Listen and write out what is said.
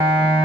you